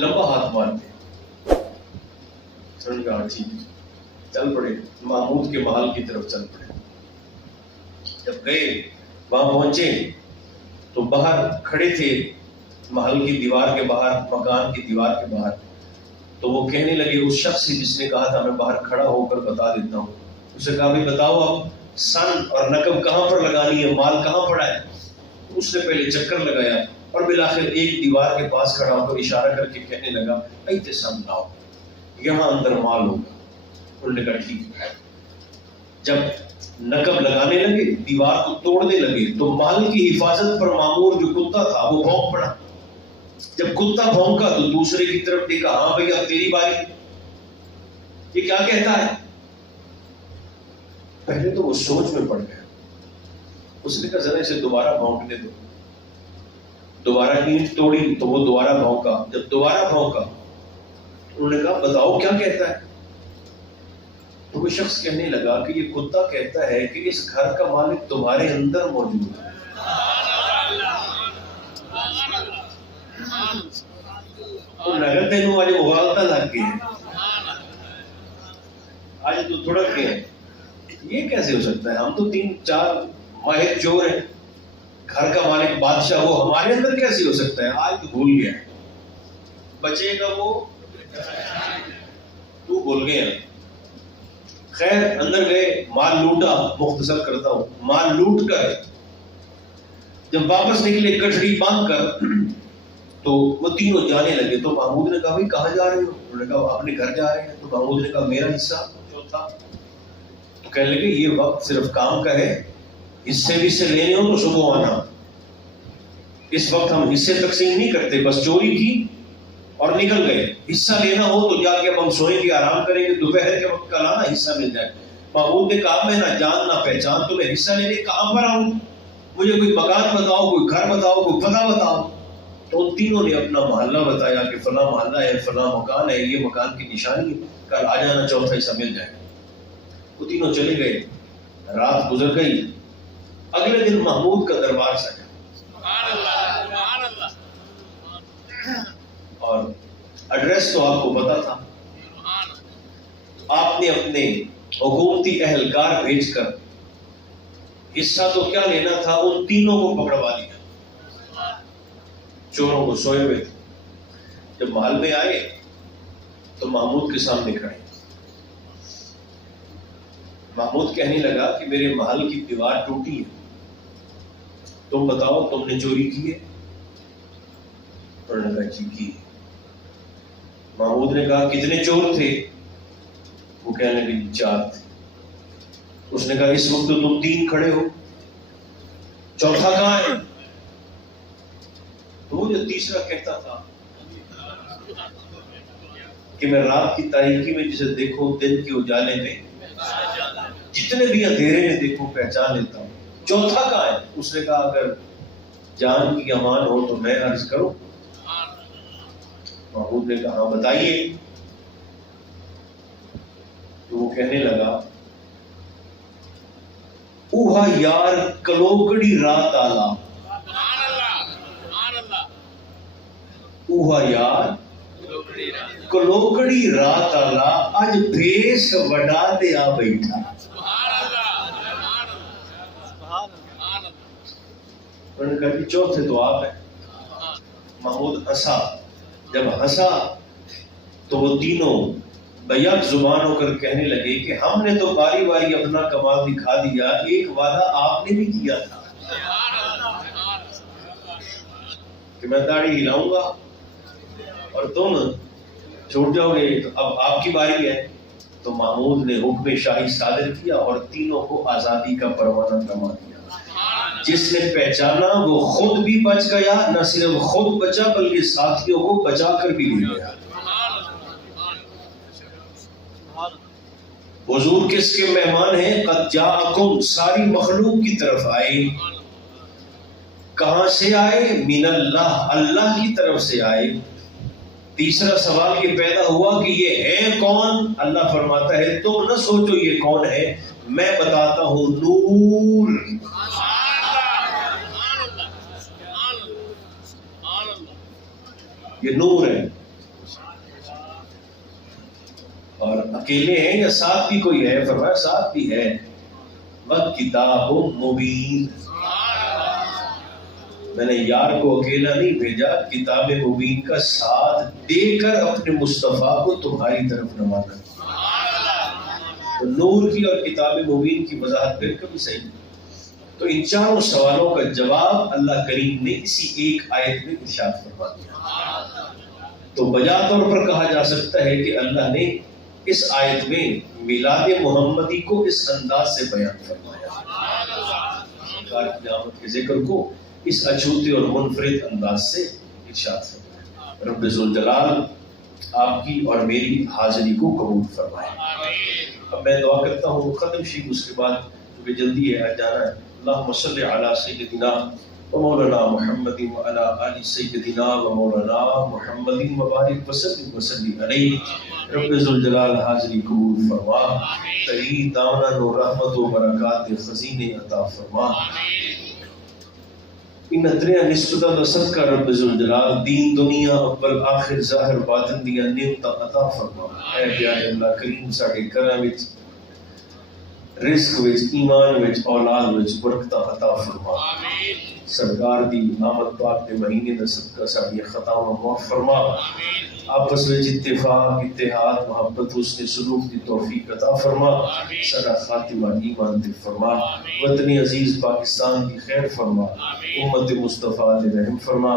لمبا ہاتھ مارتے. انہوں نے کہا ٹھیک ہے. چل پڑے, محمود کے محل کی طرف چل پڑے. جب گئے وہاں پہنچے تو باہر کھڑے تھے محل کی دیوار کے باہر, مکان کی دیوار کے باہر. تو وہ کہنے لگے اس شخص سے جس نے کہا تھا میں باہر کھڑا ہو کر بتا دیتا ہوں, اسے کہا بھی بتاؤ اب سن اور نقب کہاں پر لگانی ہے, مال کہاں پڑا ہے. اس نے پہلے چکر لگایا اور بالآخر ایک دیوار کے پاس کھڑا ہو کر اشارہ کر کے کہنے لگا ایتے سن لاؤ, یہاں اندر مال ہوگا. انہوں نے کہا ٹھیک ہے. جب نقب لگانے لگے, دیوار کو توڑنے لگے, تو محل کی حفاظت پر مامور جو کتا تھا وہ بھونک پڑا. جب کتا بھونکا تو دوسرے کی طرف دیکھا, ہاں بھئی اب تیری باری, یہ کیا کہتا ہے. پہلے تو وہ سوچ میں پڑ گیا. اس نے کہا ذرا اسے دوبارہ بھونکنے دو. دوبارہ اینٹ توڑی تو وہ دوبارہ بھونکا. جب دوبارہ بھونکا انہوں نے کہا بتاؤ کیا کہتا ہے. تو وہ شخص کہنے لگا کہ یہ کتا کہتا ہے کہ اس گھر کا مالک تمہارے اندر موجود ہے. نگر تینوں آج مغالطہ لگ گئی ہے, آج تو تھڑک گئے. یہ کیسے ہو سکتا ہے, ہم تو 3-4 ماہر چور ہیں, گھر کا مالک بادشاہ وہ ہمارے اندر کیسے ہو سکتا ہے. آج تو بھول گیا, بچے گا وہ تو بھول گیا. خیر اندر گئے, مال لوٹا. مختصر کرتا ہوں, مال لوٹ کر جب واپس نکلے کٹڑی باندھ کر تو وہ تینوں جانے لگے. تو محمود نے کہا بھائی کہاں جا رہے ہو. انہوں نے کہا اپنے گھر جا رہے ہیں. تو محمود نے کہا میرا حصہ جو تھا. تو کہنے لگے یہ وقت صرف کام کا ہے, حصے بھی سے لینے ہو تو صبح آنا. اس وقت ہم حصے تقسیم نہیں کرتے, بس چوری کی اور نکل گئے. حصہ لینا ہو تو جا کے اب ہم سوئیں گے, آرام کریں گے, دوپہر کے وقت کل آنا حصہ مل جائے. محمود نے کہا میں نہ جان نہ پہچان, تو میں حصہ لینے کہاں پر آؤں, مجھے کوئی مکان بتاؤ, کوئی گھر بتاؤ, کوئی پتہ بتاؤ. تو ان تینوں نے اپنا محلہ بتایا کہ فلاں محلہ ہے, فلاں مکان ہے, یہ مکان کی نشانی ہے, کل آ جانا, چوتھا حصہ مل جائے. وہ تینوں چلے گئے. رات گزر گئی. اگلے دن محمود کا دربار سجا اور ایڈریس تو آپ کو پتا تھا. آپ نے اپنے حکومتی اہلکار بھیج کر حصہ تو کیا لینا تھا ان تینوں کو پکڑوا دیا. چوروں کو سوئے ہوئے تھے. جب محل میں آئے تو محمود کے سامنے کھڑے. محمود کہنے لگا کہ میرے محل کی دیوار ٹوٹی ہے, تم بتاؤ تم نے چوری کی ہے. انہوں نے کہا جی کی. محمود نے کہا کتنے چور تھے. وہ کہنے لگے 4 تھے. اس نے کہا اس وقت تو تم 3 کھڑے ہو, چوتھا کہاں ہے. تو وہ جو تیسرا کہتا تھا کہ میں رات کی تاریکی میں جسے دیکھو دن کے اجالے میں, جتنے بھی اندھیرے میں دیکھو پہچان لیتا ہوں. چوتھا کہاں ہے. اس نے کہا اگر جان کی امان ہو تو میں عرض کروں. محمود نے کہا بتائیے. تو وہ کہنے لگا اوہا یار کلوکڑی رات آلا, اوہا یار کلوکڑی رات آلا, اج بھیس وڈا دے آ بیٹھا. انہوں نے کہا کہ چوتھے تو آپ ہیں. محمود ہنسا. جب ہنسا تو وہ تینوں بیک زبان ہو کر کہنے لگے کہ ہم نے تو باری باری اپنا کمال دکھا دیا, ایک وعدہ آپ نے بھی کیا تھا کہ میں داڑھی ہلاؤں گا اور تم چھوٹ جاؤ گے, تو اب آپ کی باری ہے. تو محمود نے حکم شاہی صادر کیا اور تینوں کو آزادی کا پروانہ فرما دیا. جس نے پہچانا وہ خود بھی بچ گیا, نہ صرف خود بچا بلکہ ساتھیوں کو بچا کر بھی لے گیا. حضور کس کے مہمان ہیں؟ قد جاءکم, ساری مخلوق کی طرف آئے. کہاں سے آئے؟ من اللہ, اللہ کی طرف سے آئے. تیسرا سوال یہ پیدا ہوا کہ یہ ہے کون؟ اللہ فرماتا ہے تم نہ سوچو یہ کون ہے, میں بتاتا ہوں نور. یہ نور ہے. اکیلے ہیں یا ساتھ بھی کوئی ہے؟ فرمایا ساتھ بھی ہے. وَکِتَابٌ مُبِینٌ. میں نے یار کو اکیلا نہیں بھیجا، کتاب مبین کا ساتھ دے کر اپنے مصطفیٰ کو تمہاری طرف نوازا. تو نور کی اور کتاب مبین کی وضاحت پھر کبھی صحیح. تو ان چاروں سوالوں کا جواب اللہ کریم نے اسی ایک آیت میں ارشاد فرما دیا. تو بجا طور پر کہا جا سکتا ہے کہ اللہ نے اس آیت میں میلاد محمدی کو اس انداز سے بیان فرمایا، سرکار کی آمد کے ذکر کو اس اچھوتے اور منفرد انداز سے ارشاد فرمایا. رب ذوالجلال آپ کی اور میری حاضری کو قبول فرمائے. اب میں دعا کرتا ہوں ختم شریف، اس کے بعد کیونکہ جلدی ہے جانا ہے. اللہم صلی علی سیدنا و مولانا محمد وعلی آل سیدنا و مولانا محمد وبارک وسلم وسلم علیہ. رب ذوالجلال حاضری قبول فرما، تری دامن و رحمت و برکات خزینے عطا فرما. ان اتریا نسبتاں دا صدقہ رب ذوالجلال دین دنیا اول آخر ظاہر باطن دیا نعمتاں عطا فرما. اے پیارے اللہ کریم ساڈے گھراں وچ رزق وچ ایمان وچ اولاد وچ برکتاں عطا فرما. سرکار دی آمد پاک دے مہینے دا صدقہ ساڈی خطاواں معاف فرما. آپس وچ اتفاق، اتحاد، محبت، حسن سلوک دی توفیق عطا فرما. سارا خاتمہ ایمان تے فرما. وطن عزیز پاکستان دی خیر فرما. امت مصطفیٰ دے رحم فرما.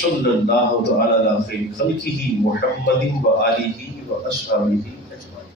صلی اللہ تعالی علی خیر خلقہ محمد و آلہ و اصحابہ